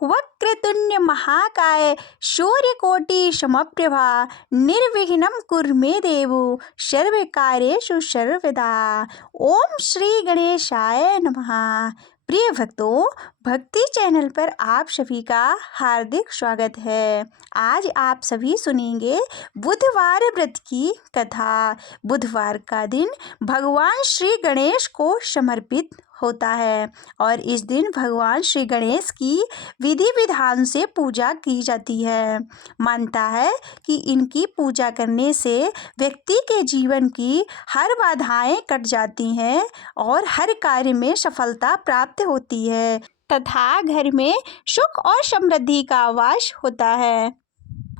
वक्रतुंड महाकाय सूर्यकोटि समप्रभा निर्विघ्नं कुरु मे देव सर्वकार्येषु सर्वदा। ओम श्री गणेशाय नमः। प्रिय भक्तों, भक्ति चैनल पर आप सभी का हार्दिक स्वागत है। आज आप सभी सुनेंगे बुधवार व्रत की कथा। बुधवार का दिन भगवान श्री गणेश को समर्पित होता है और इस दिन भगवान श्री गणेश की विधि विधान से पूजा की जाती है। मानता है कि इनकी पूजा करने से व्यक्ति के जीवन की हर बाधाएं कट जाती हैं और हर कार्य में सफलता प्राप्त होती है तथा घर में सुख और समृद्धि का वास होता है।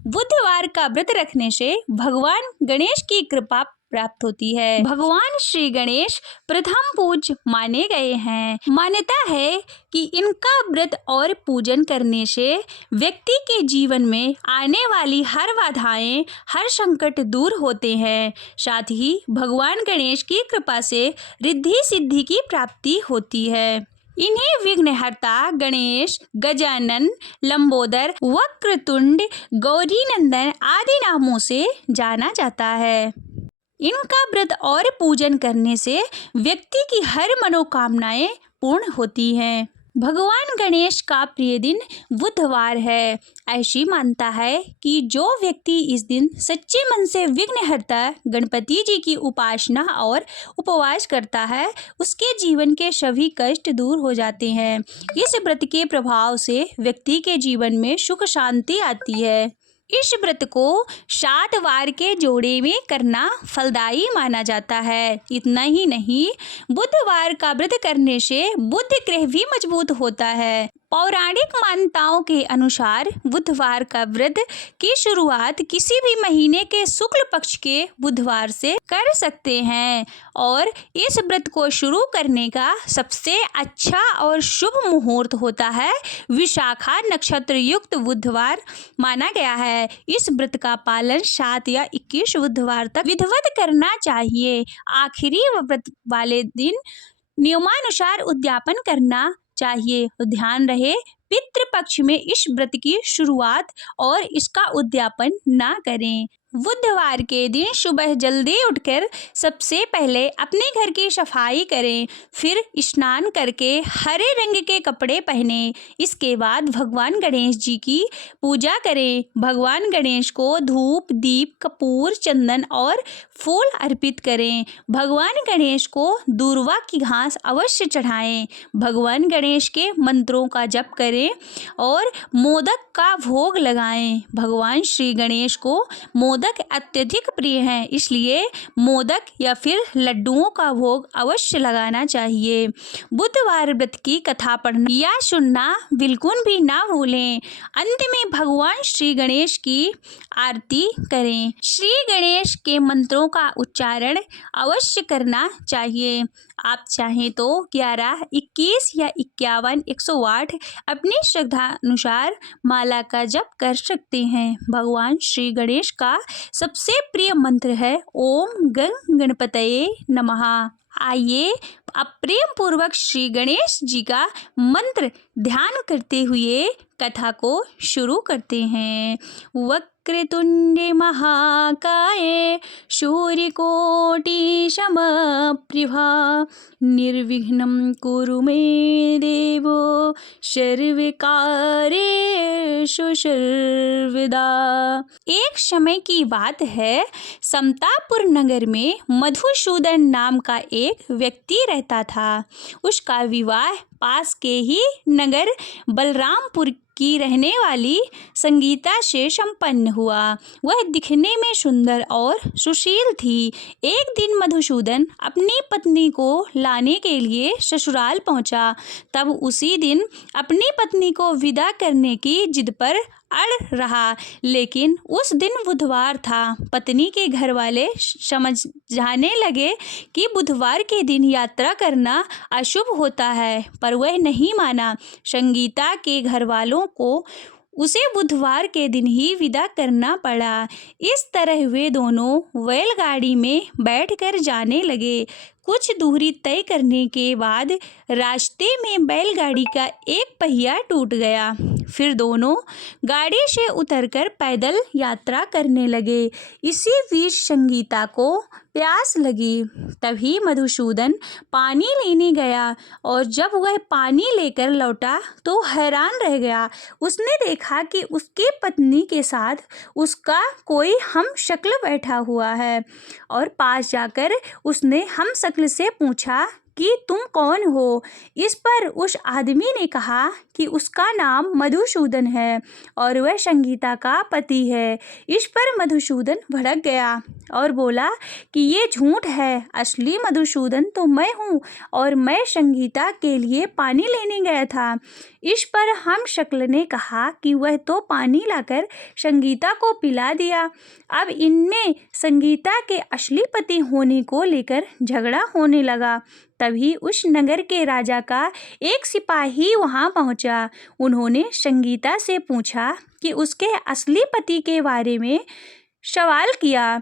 बुधवार का व्रत रखने से भगवान गणेश की कृपा प्राप्त होती है। भगवान श्री गणेश प्रथम पूज्य माने गए हैं। मान्यता है कि इनका व्रत और पूजन करने से व्यक्ति के जीवन में आने वाली हर बाधाएं, हर संकट दूर होते हैं। साथ ही भगवान गणेश की कृपा से रिद्धि सिद्धि की प्राप्ति होती है। इन्हें विघ्नहर्ता गणेश, गजानन, लंबोदर, वक्रतुंड, गौरीनंदन आदि नामों से जाना जाता है। इनका व्रत और पूजन करने से व्यक्ति की हर मनोकामनाएं पूर्ण होती हैं। भगवान गणेश का प्रिय दिन बुधवार है। ऐसी मानता है कि जो व्यक्ति इस दिन सच्चे मन से विघ्नहर्ता गणपति जी की उपासना और उपवास करता है, उसके जीवन के सभी कष्ट दूर हो जाते हैं। इस व्रत के प्रभाव से व्यक्ति के जीवन में सुख शांति आती है। इस व्रत को 7 वार के जोड़े में करना फलदायी माना जाता है। इतना ही नहीं, बुधवार का व्रत करने से बुध ग्रह भी मजबूत होता है। पौराणिक मान्यताओं के अनुसार बुधवार का व्रत की शुरुआत किसी भी महीने के शुक्ल पक्ष के बुधवार से कर सकते हैं और इस व्रत को शुरू करने का सबसे अच्छा और शुभ मुहूर्त होता है विशाखा नक्षत्र युक्त बुधवार माना गया है। इस व्रत का पालन 7 या 21 बुधवार तक विधिवत करना चाहिए। आखिरी व्रत वाले दिन नियमानुसार उद्यापन करना चाहिए। ध्यान रहे, पितृपक्ष में इस व्रत की शुरुआत और इसका उद्यापन ना करें। बुधवार के दिन सुबह जल्दी उठकर सबसे पहले अपने घर की सफाई करें, फिर स्नान करके हरे रंग के कपड़े पहनें। इसके बाद भगवान गणेश जी की पूजा करें। भगवान गणेश को धूप, दीप, कपूर, चंदन और फूल अर्पित करें। भगवान गणेश को दूर्वा की घास अवश्य चढ़ाएं। भगवान गणेश के मंत्रों का जप करें और मोदक का भोग लगाएं। भगवान श्री गणेश को मोदक अत्यधिक प्रिय हैं, इसलिए मोदक या फिर लड्डुओं का भोग अवश्य लगाना चाहिए। बुधवार व्रत की कथा पढ़ना या सुनना बिल्कुल भी ना भूलें। अंत में भगवान श्री गणेश की आरती करें। श्री गणेश के मंत्रों का उच्चारण अवश्य करना चाहिए। आप चाहें तो 11, 21 या 51, 108 अपनी श्रद्धा अनुसार माला का जप कर सकते हैं। भगवान श्री गणेश का सबसे प्रिय मंत्र है ओम गं गणपतये नमः। आइए अब प्रेम पूर्वक श्री गणेश जी का मंत्र ध्यान करते हुए कथा को शुरू करते हैं। वक्रतुंडे महाकाय सूर्यकोटि समप्रभा निर्विघ्नं कुरु मे देव सर्वकार्येषु सर्वदा। एक समय की बात है, समतापुर नगर में मधुसूदन नाम का एक व्यक्ति रहता था। उसका विवाह पास के ही नगर बलरामपुर की रहने वाली संगीता से संपन्न हुआ। वह दिखने में सुंदर और सुशील थी। एक दिन मधुसूदन अपनी पत्नी को लाने के लिए ससुराल पहुंचा। तब उसी दिन अपनी पत्नी को विदा करने की जिद पर अड़ रहा, लेकिन उस दिन बुधवार था। पत्नी के घर वाले समझाने लगे कि बुधवार के दिन यात्रा करना अशुभ होता है, पर वह नहीं माना। संगीता के घर वालों को उसे बुधवार के दिन ही विदा करना पड़ा। इस तरह वे दोनों बैलगाड़ी में बैठकर जाने लगे। कुछ दूरी तय करने के बाद रास्ते में बैलगाड़ी का एक पहिया टूट गया। फिर दोनों गाड़ी से उतरकर पैदल यात्रा करने लगे। इसी बीच संगीता को प्यास लगी। तभी मधुसूदन पानी लेने गया और जब वह पानी लेकर लौटा तो हैरान रह गया। उसने देखा कि उसकी पत्नी के साथ उसका कोई हमशक्ल बैठा हुआ है और पास जाकर उसने हमशक्ल से पूछा कि तुम कौन हो। इस पर उस आदमी ने कहा कि उसका नाम मधुसूदन है और वह संगीता का पति है। इस पर मधुसूदन भड़क गया और बोला कि ये झूठ है, असली मधुसूदन तो मैं हूँ और मैं संगीता के लिए पानी लेने गया था। इस पर हमशक्ल ने कहा कि वह तो पानी लाकर संगीता को पिला दिया। अब इनमें संगीता के असली पति होने को लेकर झगड़ा होने लगा। तभी उस नगर के राजा का एक सिपाही वहां पहुंचा। उन्होंने संगीता से पूछा कि उसके असली पति के बारे में सवाल किया।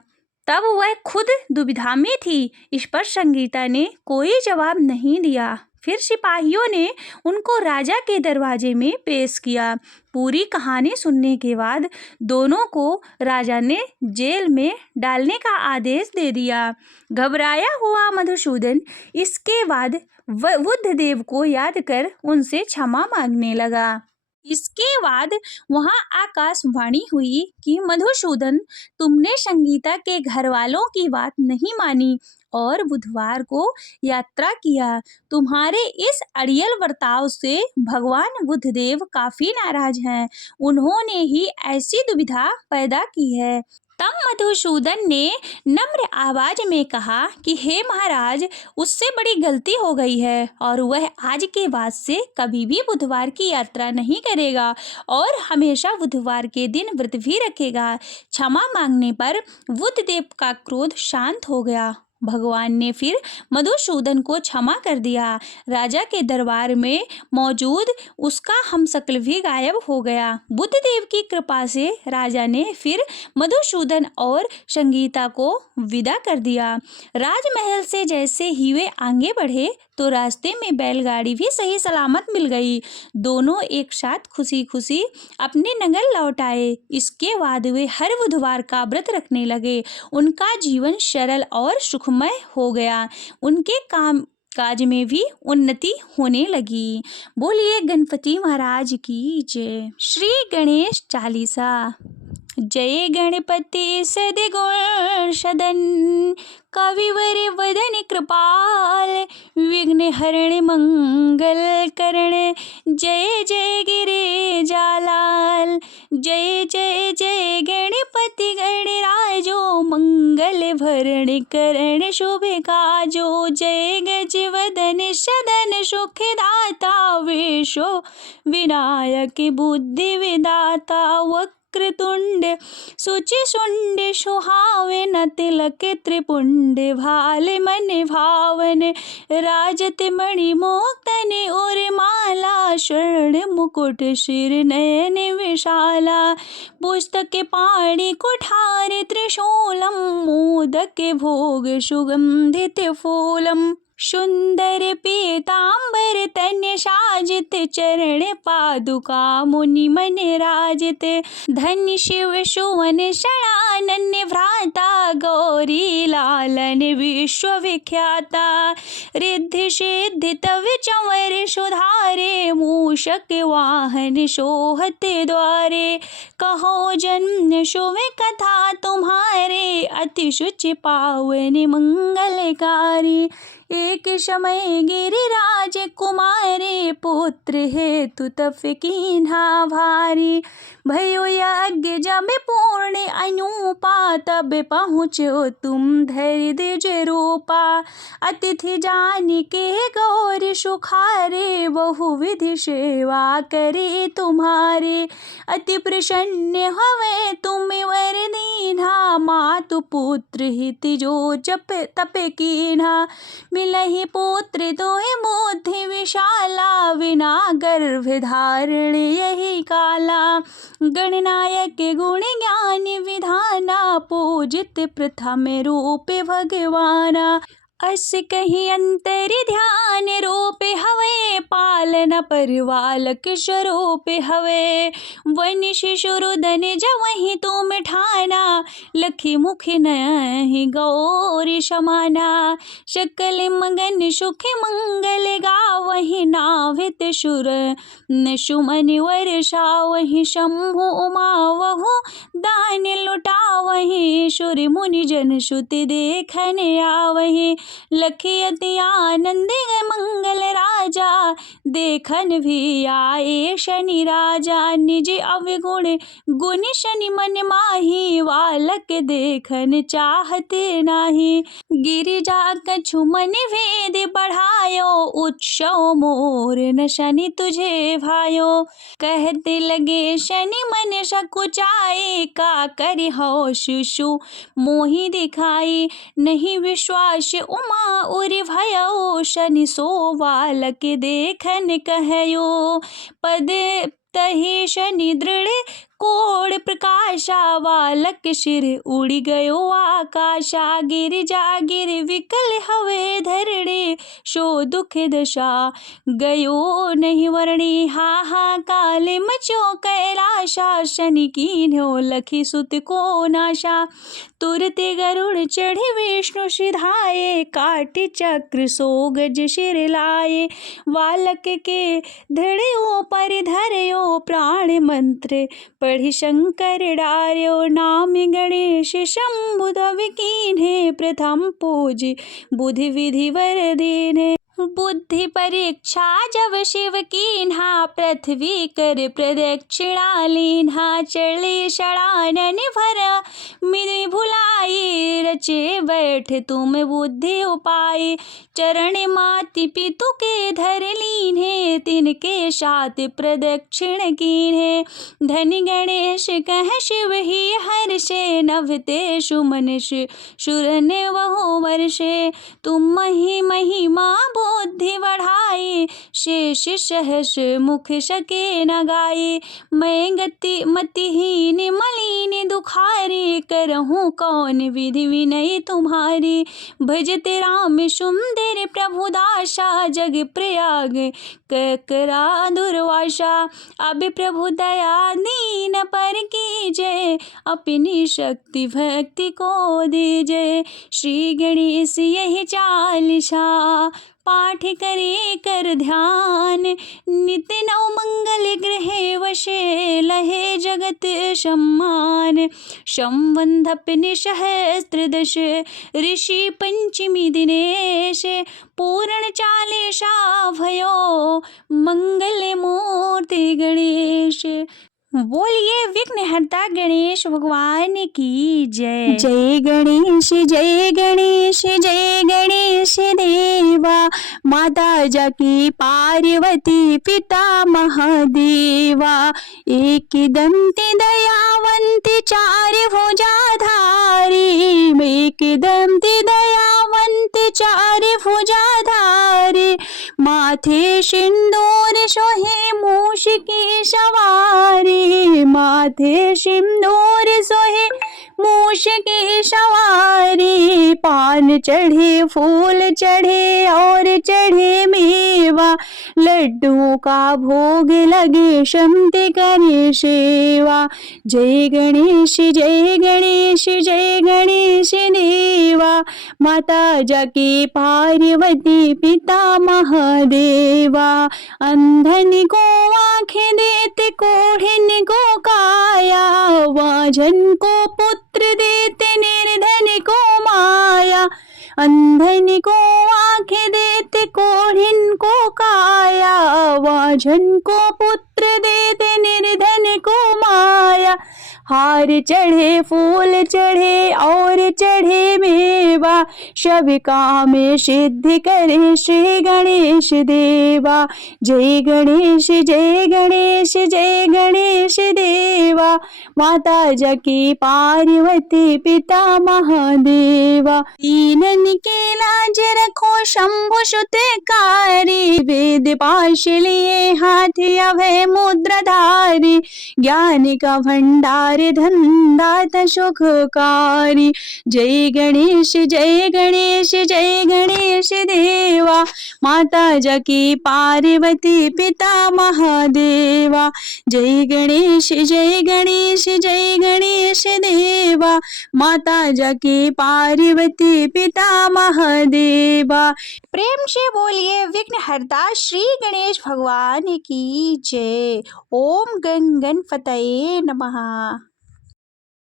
तब वह खुद दुविधा में थी। इस पर संगीता ने कोई जवाब नहीं दिया। फिर सिपाहियों ने उनको राजा के दरवाजे में पेश किया। पूरी कहानी सुनने के बाद दोनों को राजा ने जेल में डालने का आदेश दे दिया। घबराया हुआ मधुसूदन इसके बाद बुद्धदेव को याद कर उनसे क्षमा मांगने लगा। इसके बाद वहां आकाशवाणी हुई कि मधुसूदन, तुमने संगीता के घर वालों की बात नहीं मानी और बुधवार को यात्रा किया। तुम्हारे इस अड़ियल बर्ताव से भगवान बुद्धदेव काफी नाराज हैं। उन्होंने ही ऐसी दुविधा पैदा की है। तब मधुसूदन ने नम्र आवाज में कहा कि हे महाराज, उससे बड़ी गलती हो गई है और वह आज के बाद से कभी भी बुधवार की यात्रा नहीं करेगा और हमेशा बुधवार के दिन व्रत भी रखेगा। क्षमा मांगने पर बुद्धदेव का क्रोध शांत हो गया। भगवान ने फिर मधुसूदन को क्षमा कर दिया। राजा के दरबार में मौजूद उसका हमशक्ल भी गायब हो गया। बुद्धदेव की कृपा से राजा ने फिर मधुसूदन और संगीता को विदा कर दिया। राजमहल से जैसे ही वे आगे बढ़े तो रास्ते में बैलगाड़ी भी सही सलामत मिल गई। दोनों एक साथ खुशी खुशी अपने नगर लौट आए। इसके बाद वे हर बुधवार का व्रत रखने लगे। उनका जीवन सरल और सुखमय हो गया। उनके काम काज में भी उन्नति होने लगी। बोलिए गणपति महाराज की जय। श्री गणेश चालीसा। जय गणपति सद्गुण सदन, कविवर वदन कृपाल, विघ्न हरण मंगल करण, जय जय गिरिजालाल। जय जय जय गणपति गणराजो, मंगल भरण करण शुभ काजो। जय गजवदन सदन सुखदाता, विश्व विनायक बुद्धि विदाता। वक्रतुंड सुचिशुंड सुहावे, न तिलक त्रिपुंड भाल मन भावन। राजत मणि मोक्तन और माला, स्वर्ण मुकुट शिर नयन विशाला। पुस्तक पाणि कुठार त्रिशूलम, मोदक भोग सुगंधित फूलम। सुंदर पीतांबर तन साजित, चरण पादुका मुनि मन राजित। धन्य शिव सुवन सणानन भ्राता, गौरी लालन विश्व विख्याता। रिद्धि सिद्धि तव चंवर सुधारे, मूषक वाहन शोहत द्वारे। कहो जन्म शुभ कथा तुम्हारे, अति शुच पावन मंगलकारी। एक समय गिरिराज कुमारे, पुत्र हेतु तप कीन्हा भारी। भयो यज्ञ जब पूर्ण अनुपा, तब पहुँचो तुम धरि द्विज रूपा। अतिथि जान के गौर सुखारे, बहुविधि सेवा करे तुम्हारे। अति प्रसन्न हवे तुम वर दीन्हा, मातु पुत्र हित जो जप तप कीन्हा। मिलहि पुत्र तोहि बुद्धि विशाला, बिना गर्भ धारण यही काला। गणनायक गुण ज्ञान विधाना, पूजित प्रथम रूप भगवाना। अस कहीं अंतर ध्यान रोपे हवे, पालन परिवालक स्वरूप हवे। वन शिशुरुदन जवहि तुम ठाना, लखी मुखी नहीं गौरी समाना। सकल मगन सुख मंगल गावहि, नाभित सुर न सुमन वर्षावहि। शंभु उमा वहु दान लुटावहि, सुर मुनि जन सुति देखन आवहि। लखी अति आनंद मंगल राजा, देखन भी आए शनि राजा। निज अवगुण गुण शनि मन माही, बालक देखन चाहते नाही। गिरिजा कछु मन भेद बढ़ायो, उत्सव मोर न शनि तुझे भायो। कहते लगे शनि मन सकुचाए, का करि हो शिशु मोहि दिखाई। नहीं विश्वास उमा उर भयो, शनि सो बालक देखन कहयो। पद तहि शनि दृढ़ कोड़ प्रकाशा, बालक सिर उड़ गयो आकाशा। गिरिजा गिर विकल हवे धरणी, सो दुख दशा गयो नहीं वर्णी। हाहाकाल मचो कैलाशा, शनि कीन्हो लखी सुत को नाशा। तुरत गरुड़ चढ़े विष्णु सिधाए, काटि चक्र सो गज सिर लाए। बालक के धड़यो पर धरयो, प्राण मंत्र पढ़ि शंकर डार्यो। नाम गणेश शंभु तब कीन्हे, प्रथम पूज बुधि विधि वर दीन्हे। बुद्धि परीक्षा जब शिव कीन्हा, पृथ्वी कर प्रदक्षिणा लीन्हा। चले षडानन भर मिरि भुलाई, रचे बैठ तुम बुद्धि उपाय। चरण माति पितु के धर लीन्हे, तिनके साथ प्रदक्षिण कीन्हे। धन गणेश कह शिव ही हर्षे, नभते सुमन सुरन वहु वर्षे। तुम मही महिमा बुद्धि बढ़ाई, शेष सहस मुख सके न गाई। मैं गति मतिहीन मलिन दुखारी, करहूँ कौन विधि विनय तुम्हारी। भजते राम सुंदर प्रभु दासा, जग प्रयाग करा दुर्वासा। अब प्रभु दया दीन पर कीजय, अपनी शक्ति भक्ति को दीजय। श्री गणेश यही चालीसा, पाठ करे कर ध्यान। नित्य नव मंगल गृहे वशे, लहे जगत सम्मान। संबंधपनि सहस्त्रदश, ऋषि पंचमी दिनेश। पूर्ण चालीसा भयो, मंगल मूर्ति गणेश। बोलिए विघ्नहर्ता गणेश भगवान की जय। जय गणेश जय गणेश जय गणेश देवा, माता जाकी पार्वती पिता महादेवा। एक दंती दयावंती चार भुजाधारी, एक दंती दयावंती चार भुजाधारी। माथे सिंदूर सोहे मूष की सवारी, माथे सिंदूर सोहे मूष की सवारी। पान चढ़े फूल चढ़े और चढ़े मेवा, लड्डू का भोग लगे शमते करे सेवा। जय गणेश जय गणेश जय गणेश देवा, माता जाकी पार्वती पिता महादेवा। अंधन को आँखें देते, कोढ़िन को काया, वाजन को पुत्र देते, निर्धन को माया। अंधन को आँखें देते, कोढ़िन को काया, वाजन को पुत्र देते, निर्धन को माया। हार चढ़े फूल चढ़े और चढ़े मेवा, सब काम सिद्ध करे श्री गणेश देवा। जय गणेश जय गणेश जय गणेश देवा, माता जाकी पार्वती पिता महादेवा। दीनन के लाज रखो शंभु सुतकारी, वेद पाश लिए हाथ अभय मुद्राधारी, ज्ञान का भंडार धन दाता सुखकारी। जय गणेश जय गणेश जय गणेश देवा, माता जाकी पार्वती पिता महादेवा। जय गणेश जय गणेश जय गणेश देवा, माता जाकी पार्वती पिता महादेवा। प्रेम से बोलिए विघ्नहर्ता श्री गणेश भगवान की जय। ओम गण गणपतये नमः।